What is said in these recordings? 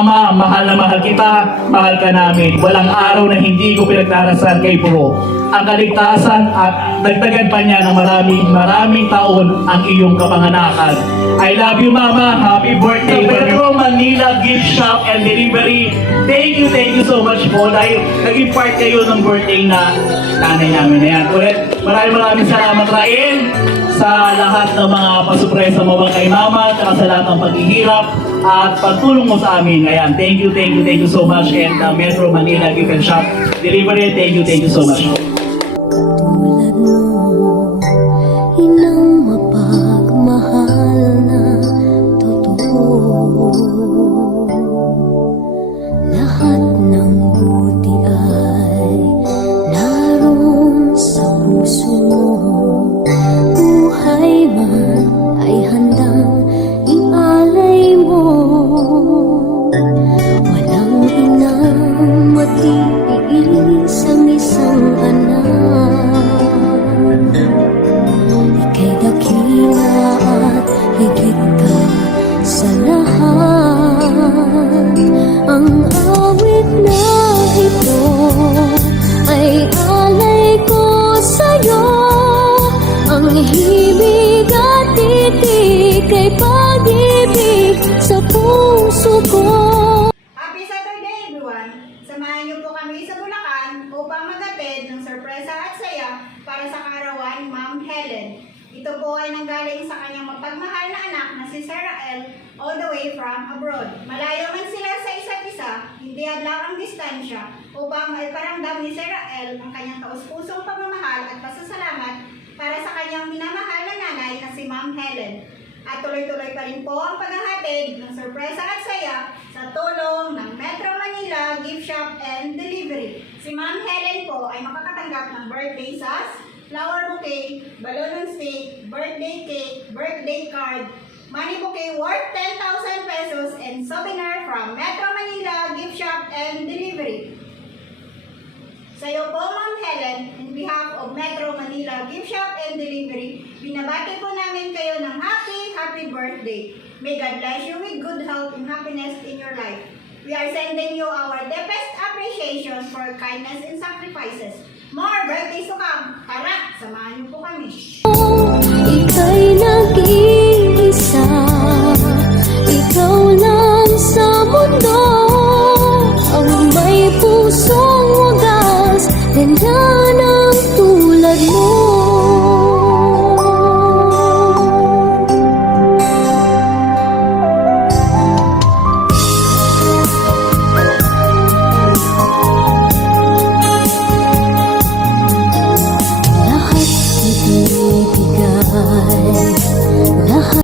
Mama, mahal na mahal kita, mahal ka namin. Walang araw na hindi ko pinagdarasal kay Bro ang kaligtasan at dagdagan pa niya ng maraming taon ang iyong kapanganakan. I love you, Mama. Happy birthday. Metro Manila Gift Shop and Delivery. Thank you so much po dahil naging part kayo ng birthday na nanay namin. Ayan, ulit, maraming salamat Rael sa lahat ng mga pasupresa mo kay Mama at sa lahat ng paghihirap at pagtulong mo sa amin. Ayan, thank you so much. And Metro Manila Gift Shop Delivery, thank you so much. Katulad mo, inang mapagmahal na totoo. Lahat ng buti ay naroon sa puso mo. Buhay man ay handang ialay mo. Walang inang matiiis ang isang anak. Ika'y dakila at higit ka sa lahat. Ang awit na ito ay alay ko sa'yo. Ang hibig at titik ay pag-ibig sa puso ko. Happy Saturday everyone! Samahan niyo po kami sa Bulacan upang maghatid ng sorpresa at saya para sa kaarawan ni Ma'am Helen. Ito po ay nanggaling sa kanyang mapagmahal na anak na si Sarah L. all the way from abroad. Malayo man sila sa isa't isa, hindi hadlang ang distansya upang maiparamdam ni Sarah L. ang kanyang taus-pusong pagmamahal at pasasalamat para sa kanyang minamahal na nanay na si Ma'am Helen. At tuloy-tuloy pa rin po ang paghahatid ng sorpresa at saya sa tulong ng Metro Manila Gift Shop and Delivery. Si Ma'am Helen po ay makakatanggap ng birthday sas, flower bouquet, balloon and stick, birthday cake, birthday card, money bouquet worth 10,000 pesos, and souvenir from Metro Manila Gift Shop and Delivery. Sa iyo po, Ma'am Helen, in behalf of Metro Manila Gift Shop and Delivery, binabati po namin kayo ng happy birthday. May God bless you with good health and happiness in your life. We are sending you our deepest appreciation for kindness and sacrifices. More birthdays to come. Tara, samahan niyo po kami. Ika'y nag-iisa, ikaw lang sa mundo, ang may pusong wagas, ganyan ang tulad mo.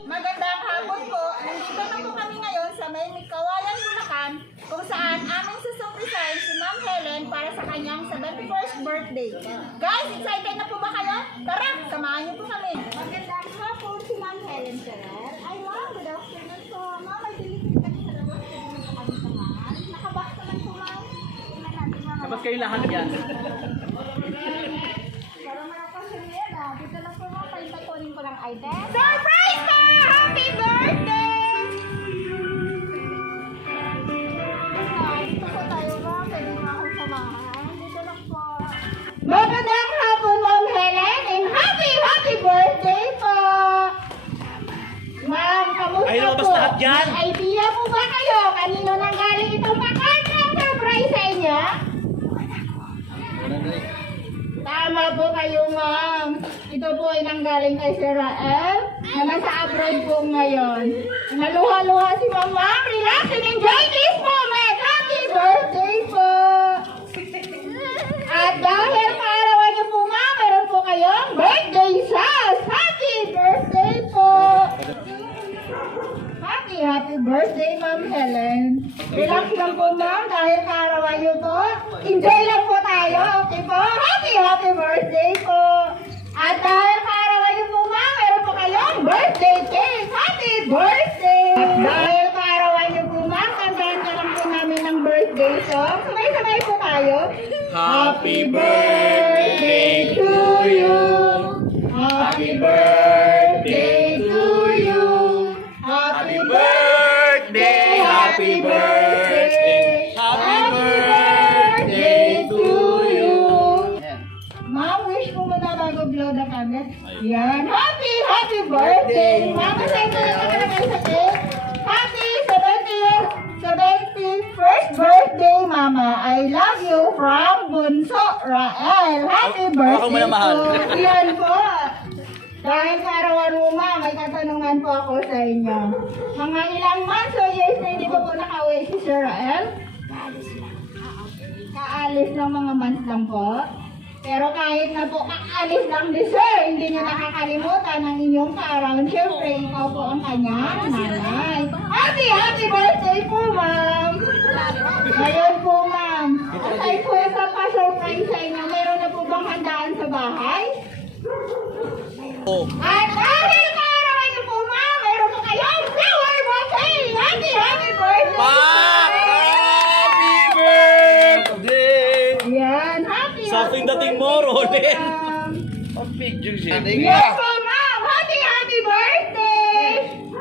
Magandang hapon po. Nandito na po kami ngayon sa may Kawayan, Bulacan, kung saan aming susurprisahin si Ma'am Helen para sa kanyang 71st birthday. Guys, excited na po ba kayo? Tara, samahan niyo po kami. Magandang hapon si Ma'am Helen Ferrer. Ay ma'am, good afternoon po. Ma'am, may delivery kami sa labas. Pwede mo kami samahan. Nakabox naman po ma'am. Tingnan natin mga Dapat kayo lahat yan. para makapasuriyan ah. Dito lang po ma'am, paintatunin ko ng item. Surprise po! Happy birthday! Dito po tayo ba? Pwede mo akong samahan. Dito lang po. Magandang hapon, Ma'am Helen, and happy birthday po! Ma'am, kamusta Ay, po? lumabas lahat dyan. May idea po ba kayo? Kanino nanggaling itong pakatang surprise sa inyo? Tama po kayo, ma'am. Ito po ay nanggaling kay Sir Rael na nasa abroad po ngayon. Naluha-luha si mama. Relax and enjoy this moment. Happy birthday po! At dahil kaarawan niyo po, ma'am, meron po kayong birthday sauce. Happy birthday po! Happy birthday, Ma'am Helen. Relax lang po, ma'am, dahil kaarawan niyo po. Enjoy lang po tayo, okay po? Happy birthday po. At dahil kaarawan niyo po, ma'am, meron po kayong birthday cake. Happy birthday! At dahil kaarawan niyo po, ma'am, kantahan ka lang po namin ng birthday song. Sabay-sabay po tayo. Happy birthday to you. Happy birthday to you. Happy birthday, happy birthday. Yan. Happy birthday! Mama, sa'yo na nakalagay sa cake. Happy 71st birthday, Mama. I love you from Bunso Rael. Happy birthday Ako muna, mahal. po. Yan po. Dahil sa arawan mo, Ma, may katanungan po ako sa inyo. Mga ilang months o years na hindi pa po nakauwi si Sir Rael? Kaalis ng mga months lang po. Pero kahit na po kaalis lang ni Sir, hindi niya nakakalimutan ang inyong kaarawan. Siyempre, ikaw po ang kanyang nanay. Happy birthday po, Ma'am! Ngayon po, Ma'am. Aside po sa pa-surprise sa inyo, meron na po bang handaan sa bahay? At dahil kaarawan niyo po, Ma'am, meron po kayong flower bouquet! Happy birthday! Happy birthday! Yan, happy Sakto yung dating mo, Roland. Ma'am. Ang picture siya. Yes po, Ma'am! Happy birthday!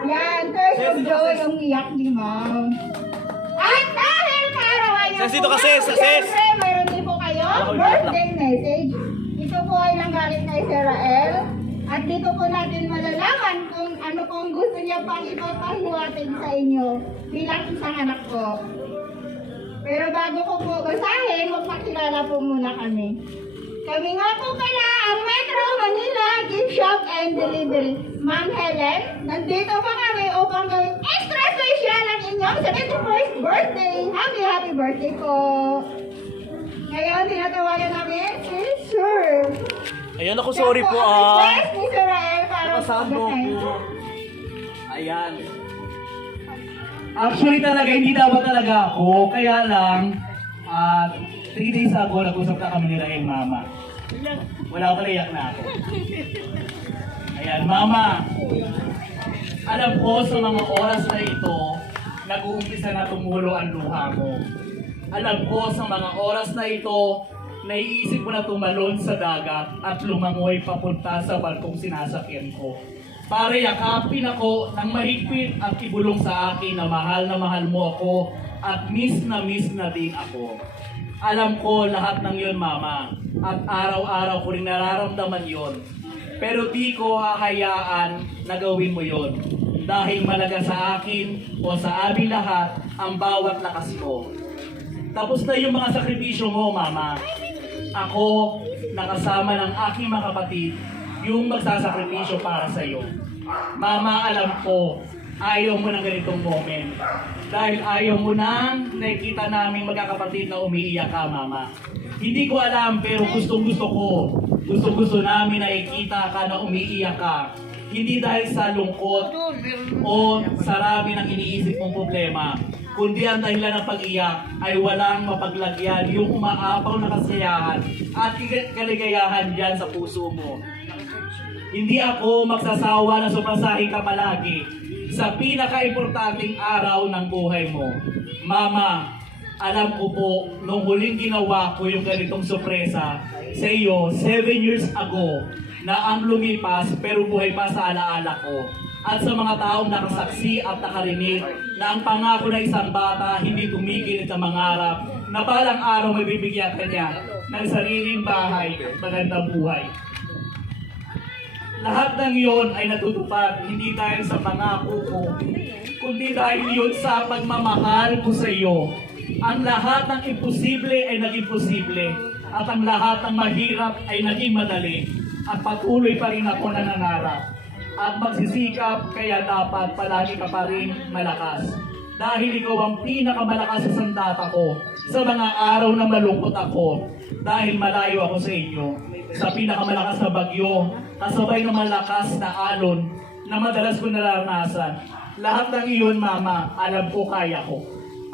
Yan, curse of joy yung iyak ni Ma'am. At dahil kaarawan niyo Sis, dito ka, Ma'am, sis, sis. siyempre, meron din po kayo birthday message. Ito po ay nanggaling kay Sir Rael. At dito po natin malalaman kung ano po ang gusto niya pang ipapahiwatig sa inyo bilang isang anak ko. Pero bago ko po basahin, magpakilala po muna kami. Kami nga po pala ang Metro Manila Gift Shop and Delivery. Ma'am Helen, nandito pa kami upang gawin extra special ang inyong 71st birthday. Happy birthday po. Ngayon, tinatawagan namin si Sir. Ayan ako, sorry po Request ni Sir Rael para Kasama magbigay. po. Ayan. Actually talaga, hindi dapat talaga ako. Kaya lang, 3 days ago, nag-usap na kami nila yung mama. Wala ko pala, iyak na ako. Ayan, mama. Alam ko sa mga oras na ito, nag-uumpisa na tumulo ang luha mo. Alam ko sa mga oras na ito, naiisip mo na tumalon sa dagat at lumangoy papunta sa barkong sinasakyan ko. Para yakapin ako ng mahigpit at ibulong sa akin na mahal mo ako at miss na din ako. Alam ko lahat ng yon, Mama, at araw-araw ko rin nararamdaman yon. Pero di ko hahayaan na gawin mo yon dahil malaga sa akin o sa aming lahat ang bawat lakas mo. Tapos na yung mga sakripisyo mo, Mama. Ako, nakasama ng aking mga kapatid, yung magsasakripisyo para sa iyo. Mama, alam ko, ayaw mo ng ganitong moment. Dahil ayaw mo nang nakikita namin magkakapatid na umiiyak ka, Mama. Hindi ko alam, pero gustong-gusto ko. Gusto namin nakikita ka na umiiyak ka. Hindi dahil sa lungkot o sa rami ng iniisip mong problema, kundi ang dahilan ng pag-iyak ay walang mapaglagyan yung umaapaw na kasiyahan at kaligayahan dyan sa puso mo. Hindi ako magsasawa na sumasahin ka palagi sa pinaka-importanting araw ng buhay mo. Mama, alam ko po, nung huling ginawa ko yung ganitong sorpresa sa iyo 7 years ago na ang lumipas pero buhay pa sa alaala ko. At sa mga taong nakasaksi at nakarinig na ang pangako ng isang bata hindi tumigil sa mangarap na balang araw may bibigyan ka niya ng sariling bahay at magandang buhay. Lahat ng iyon ay natutupad hindi dahil sa pangako ko, kundi dahil yun sa pagmamahal ko sa iyo. Ang lahat ng imposible ay naging posible at ang lahat ng mahirap ay naging madali at patuloy pa rin ako nanangarap. At magsisikap, kaya dapat palagi ka pa rin malakas. Dahil ikaw ang pinakamalakas sa sandata ko sa mga araw na malungkot ako. Dahil malayo ako sa inyo. Sa pinakamalakas na bagyo, kasabay ng malakas na alon na madalas ko naranasan. Lahat ng iyon, Mama, alam ko kaya ko.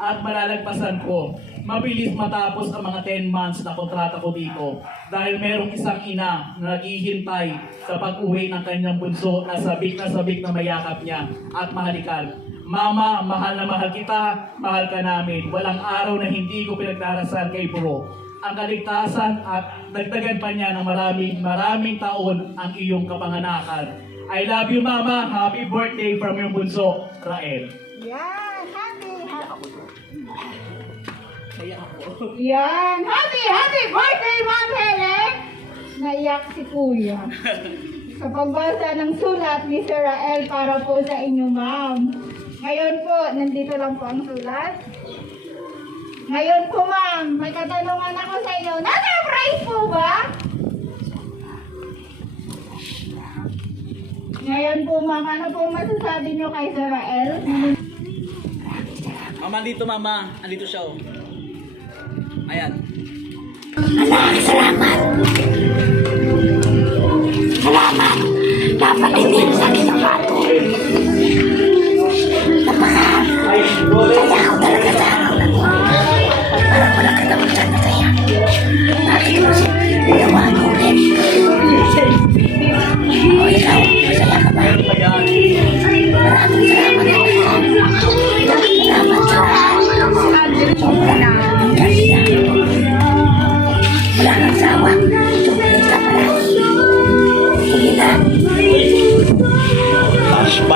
At malalagpasan ko. Mabilis matapos ang mga 10 months na kontrata ko dito dahil merong isang ina na naghihintay sa pag-uwi ng kanyang bunso na sabik na mayakap niya at mahalikan. Mama, mahal na mahal kita, mahal ka namin. Walang araw na hindi ko pinagdarasal kay Bro ang kaligtasan at dagdagan pa niya ng maraming taon ang iyong kapanganakan. I love you, Mama. Happy birthday from your bunso, Rael. Yan, Yan, happy birthday, Ma'am Helen! Naiyak si Kuya. sa pagbasa ng sulat ni Sir Rael para po sa inyo, ma'am. Ngayon po, nandito lang po ang sulat. Ngayon po, ma'am, may katanungan ako sa inyo. Na-surprise po ba? Ngayon po, ma'am, ano po masasabi niyo kay Sir Rael? Mama, andito mama. Andito siya oh. Ayan.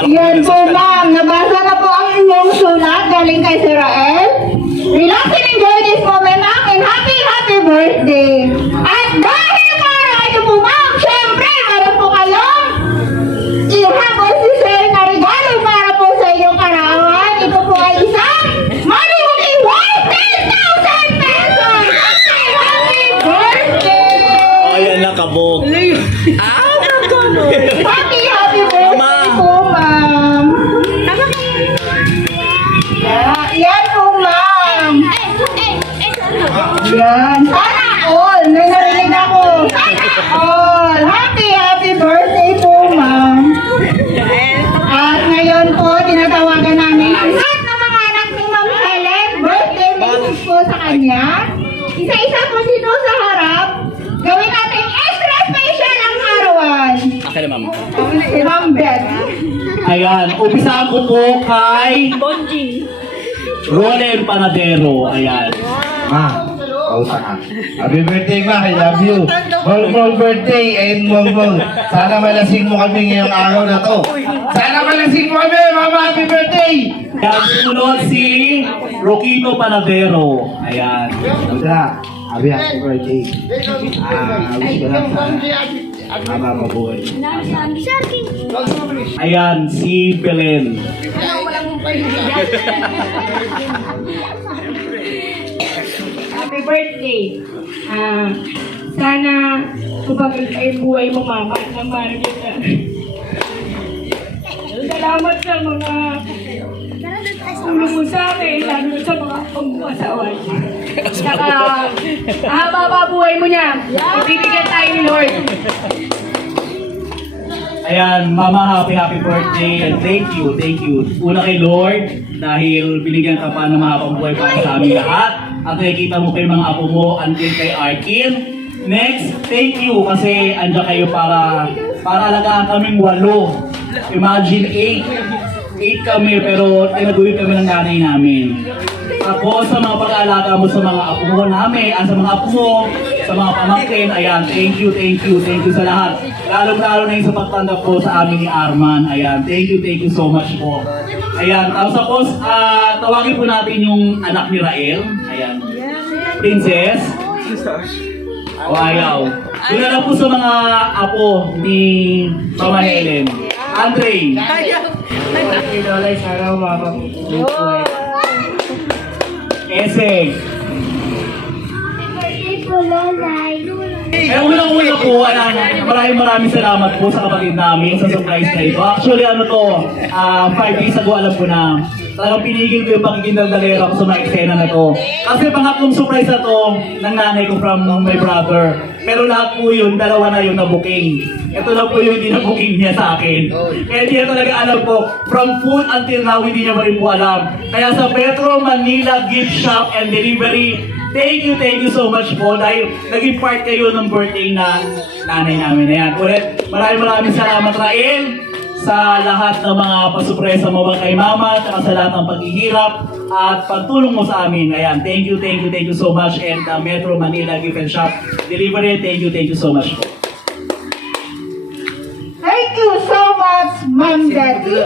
Yan po, ma'am. Nabasa na po ang inyong sulat galing kay Sir Rael. Relax and enjoy this moment, ma'am, and happy birthday! At dahil para kayo po, ma'am, syempre, meron po kayong ihabol si Sir na regalo para po sa inyong karawan. Ito po ay isang money worth 10,000 pesos! Happy birthday! Ayan na, kabog. Happy birthday Ma'am. po, ma'am! Yan po, ma'am! Yan. Sana all. May narinig ako. Sana all. Happy birthday po, ma'am. At ngayon po, tinatawagan namin ang lahat ng mga anak ni Ma'am Helen. Birthday wishes po sa kanya. Isa-isa po dito sa harap. Gawin natin extra special ang arawan. Akin na mama. Si Ma'am Beth. Ayan, umpisaan ko po kay Ronen Panadero. Ayan. Ma, kausa ka. Happy birthday, ma. I love you. More birthday and more. Sana malasing mo kami ngayong araw na to. Sana malasing mo kami, mama. Happy birthday! Ayan, sumunod si Roquito Panadero. Ayan. Sandra, happy birthday. Wish ko lang sana mama mabuhay. Ayan, si Belen. Happy birthday. Sana tumagal pa yung buhay mo, mama, at namarag kita. Salamat sa mga tulong mo sa akin, lalo sa mga pag-asawa. Saka, haba pa buhay mo niya. Ibibigyan tayo ni Lord. Ayan, Mama, happy birthday and thank you. Una kay Lord, dahil binigyan ka pa ng mga pambuhay para sa aming lahat. At nakikita mo kay mga apo mo until kay Arkin. Next, thank you kasi andyan kayo para alagaan kaming 8. Imagine 8 kami pero tinaguhin kami ng nanay namin. Ako sa mga pag-aalaga mo sa mga apo mo namin, sa mga apo mo, sa mga pamangkin, ayan, thank you sa lahat. Lalo-lalo na yung sa pagtanda po sa amin ni Arman, ayan, thank you so much po. Ayan, tapos tawagin po natin yung anak ni Rael, ayan, Princess. O ayaw. Doon na lang po sa mga apo ni Mama Helen. Andre. Sana umabang. Eseng. Birthday po, Lolay. Eh, unang-una po, maraming salamat po sa kapatid namin sa surprise na ito. Actually, 5 days ago, alam ko na, talagang pinigil ko yung pakikindaldalera ko sa mga eksena na to. Kasi pangatlong surprise na to ng nanay ko from my brother. Pero lahat po yun, dalawa na yun na booking. Ito lang po yung hindi na booking niya sa akin. Kaya hindi niya talaga alam po, from food until now, hindi niya pa rin po alam. Kaya sa Petro Manila Gift Shop and Delivery, thank you so much po dahil naging part kayo ng birthday na nanay namin. Ayan, ulit, maraming salamat Rael sa lahat ng mga pasupresa mo kay Mama at sa lahat ng paghihirap at pagtulong mo sa amin. Ayan, thank you so much and Metro Manila Gift and Shop Delivery, thank you so much po. Thank you so much, Ma'am Betty.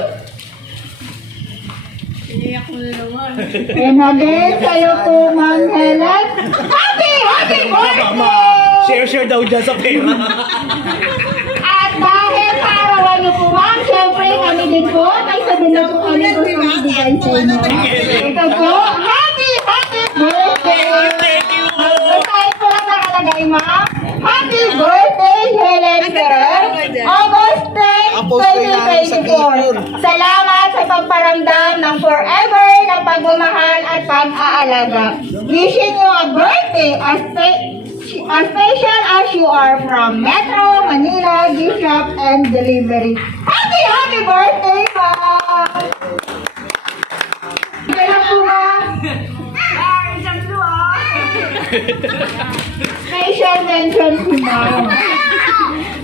And again, kayo po, Ma'am Helen. Happy birthday! Share daw dyan sa pera. At dahil niyo po, ma'am. Siyempre, kami din po. May sabi na po kami gusto ibigay sa inyo. Ito po, happy birthday! Kahit po lang nakalagay, ma'am. Happy birthday, Helen Ferrer. August 10, 2024. Salamat sa pagparamdam ng forever na pagmamahal at pag-aalaga. Wishing you a birthday as special as you are from Metro Manila Gift Shop and Delivery. Happy birthday, ma'am! Kaya po, ma'am. Isang special mention po, ma'am.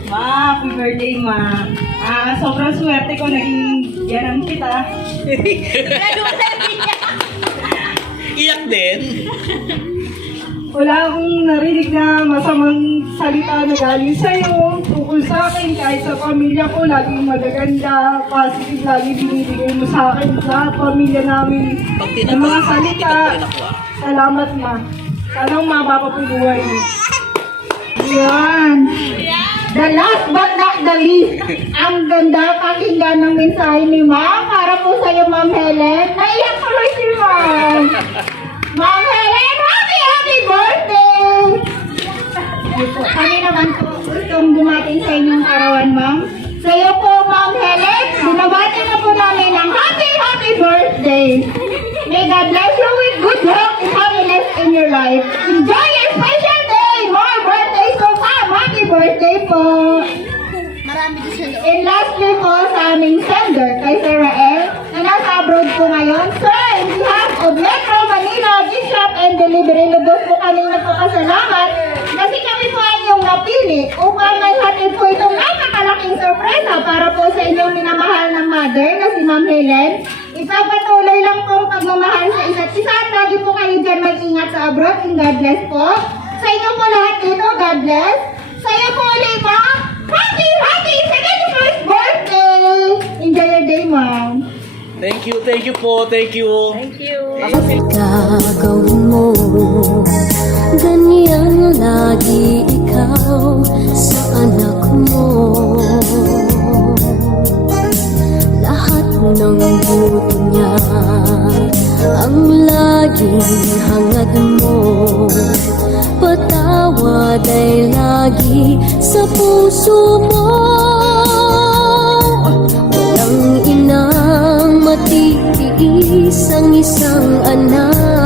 Happy birthday, ma. Sobrang swerte ko naging yaran kita. Iyak din. Wala akong narinig na masamang salita na galing sa'yo. Tungkol sa akin, kahit sa pamilya ko, laging magaganda. Positive, lagi binibigay mo sa akin sa pamilya namin. Pag Ng mga tinatawag, salita. Salamat, ma. Sanang mababa po buhay mo. Yan. The last but not the least, ang ganda pakinggan ng mensahe ni ma'am para po sa'yo, Ma'am Helen. Naiyak tuloy si ma'am. Ma'am Helen, happy birthday! Ito, kami naman po gustong dumating sa inyong karawan, ma'am. Sa'yo po, Ma'am Helen, binabati na po namin ang happy birthday. May God bless you with good health and happiness in your life. Enjoy your special day! More birthdays to come! Happy birthday po! And lastly po sa aming sender, kay Sir Rael, na nasa abroad po ngayon. Sir, in behalf of Metro Manila Gift Shop and Delivery, lubos po kami nagpapasalamat kasi kami po ay inyong napili upang may hatid po itong napakalaking sorpresa para po sa inyong minamahal ng mother na si Ma'am Helen. Ipapatuloy lang po ang pagmamahal sa isa't isa at lagi po kayo dyan mag-ingat sa abroad and God bless po. Sa inyo po lahat dito, God bless. Sa iyo po ulit, ma'am. Happy 71st birthday! Enjoy your day, ma'am. Thank you po, thank you. Gagawin mo ganyan lagi ikaw sa anak mo. Lahat ng buto niya ang laging hangad mo. Patawad ay lagi sa puso mo. Walang inang matitiis ang isang anak